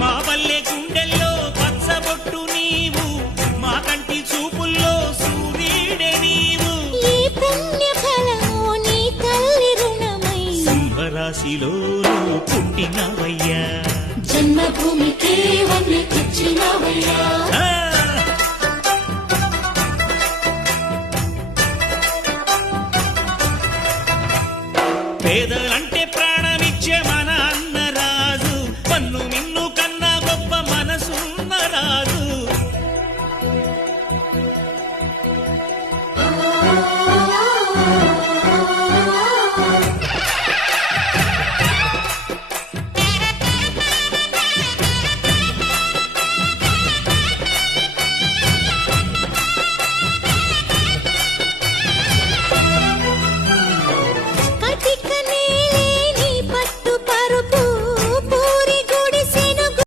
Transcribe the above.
మా పల్లె గుండెల్లో పచ్చబొట్టు నీవు, మా కంటి చూపుల్లో సూర్యుడే నీవు. ఈ పుణ్య ఫలము నీ తల్లి రుణమై సింహరాశిలో పుట్టినవయ్యా, జన్మభూమికే వన్నె తెచ్చినవయ్యా. పేదల